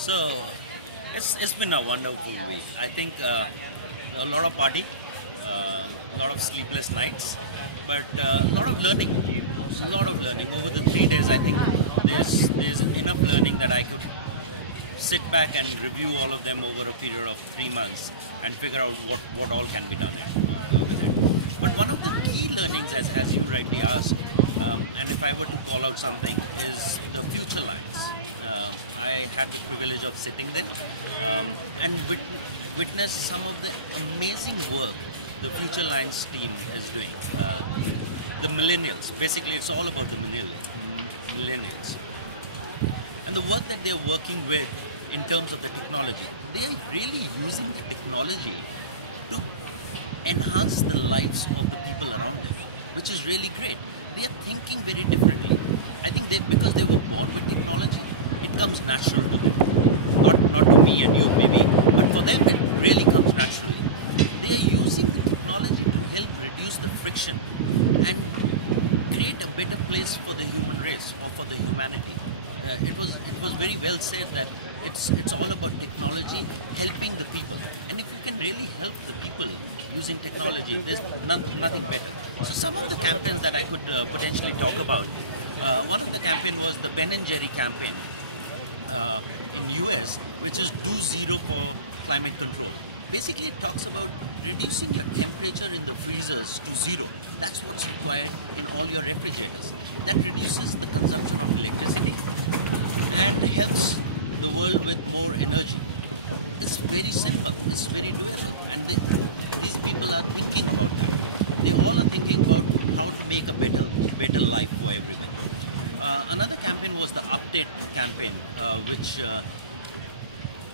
So it's been a wonderful week. I think a lot of party, a lot of sleepless nights, but a lot of learning. A lot of learning over the 3 days. I think there's enough learning that I could sit back and review all of them over a period of 3 months and figure out what all can be done with it. But one of the key learnings, as you rightly asked, and if I were to call out something, is the future lines. I had the privilege of sitting there and witness some of the amazing work the Future Lines team is doing. The millennials, basically it's all about the millennials. And the work that they're working with in terms of the technology, they are really using the technology to enhance the lives of the people around them, which is really great. They are thinking very differently. I think because they were born with technology, it comes natural to them. Not to me and you maybe, but for them it really comes naturally. They are using the technology to help reduce the friction and create a better place for the human race or for the humanity. It was very well said that it's all about technology helping the people, and if you can really help the people using technology, there's nothing better. So some of the campaigns that I could potentially talk about, one of the campaign was the Ben and Jerry campaign in US, which is Do Zero for climate control. Basically, it talks about reducing your temperature in the freezers to zero. That's what's required in all your refrigerators. That reduces the consumption of electricity and helps the world with more energy. It's very simple. It's very doable, and these people are thinking about that. They all are thinking about how to make a better life for everyone. Another campaign was the Update campaign, which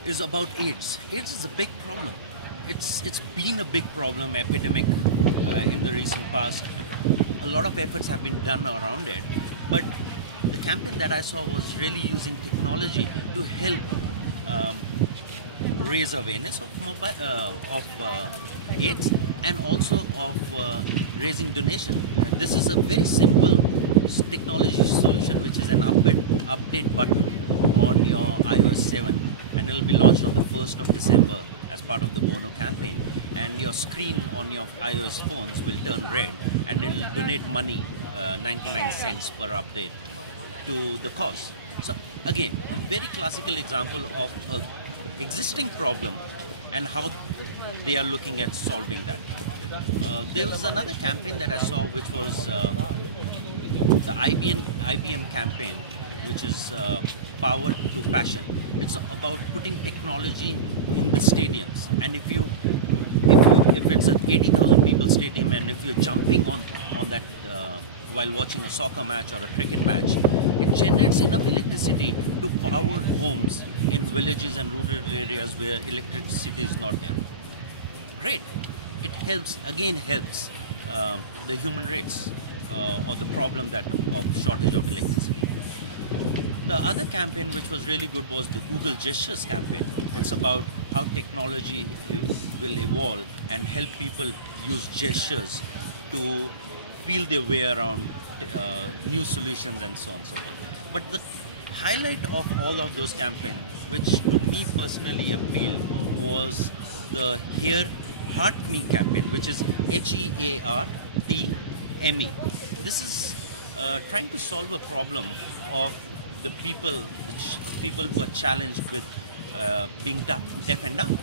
is about AIDS. AIDS is a big problem. It's been a big problem, epidemic in the recent past. A lot of efforts have been done around it, but the campaign that I saw was really using technology to help raise awareness of AIDS and also of raising donation. This is a very simple technology solution, which is an update button on your iOS 7, and it will be launched on the 1st of December as part of the global campaign. And your screen on your iOS phones will turn red, and it will donate money, 99 cents per update, to the cause. So again, very classical example of an existing problem and how they are looking at solving that. There was another campaign that I saw, which was the IBM campaign, which is Powered to Passion. It's about putting technology in stadiums, and if it's an 80,000 people stadium, and if you're jumping on that while watching a soccer match or a cricket match, it generates enough electricity to power homes in villages and rural areas where electricity is not there. Great. It helps the human race or the problem of shortage of electricity. The other campaign which was really good was the Google Gestures campaign. It's about how technology will evolve and help people use gestures to feel their way around new solutions and so on. But the highlight of all of those campaigns, which to me personally appealed, was the Heart Me campaign, which is HEARTME. This is trying to solve a problem of the people who are challenged with being deaf and dumb.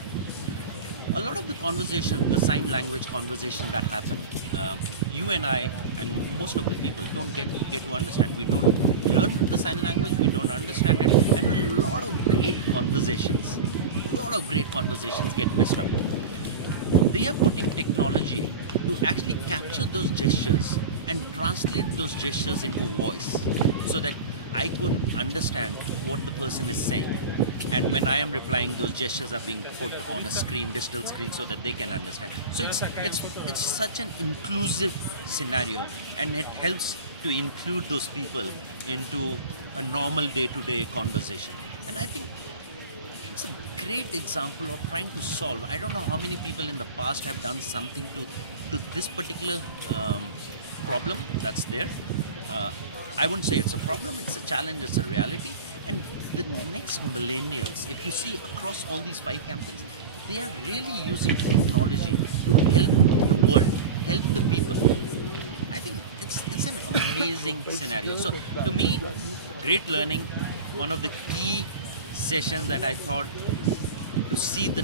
A lot of the conversation, the sign language conversation that happen, you and I, most of the people don't get to understand. We don't learn the sign language, we don't understand it. Conversations, a lot of great conversations being missed out. They are putting technology to actually capture those gestures and translate those gestures into voice, so that I could understand what the person is saying. And when I am replying, those gestures are being put on the screen, digital screen, so that they can understand. So it's such an inclusive scenario, and it helps to include those people into a normal day-to-day conversation. And I think it's a great example of trying to solve. I don't know how many people in the past have done something to this particular problem that's there. I wouldn't say it's a problem, it's a challenge, it's a reality. And in the next millennials, if using technology to help the world, help the people. I think it's an amazing scenario. So to me, great learning. One of the key sessions that I thought to see the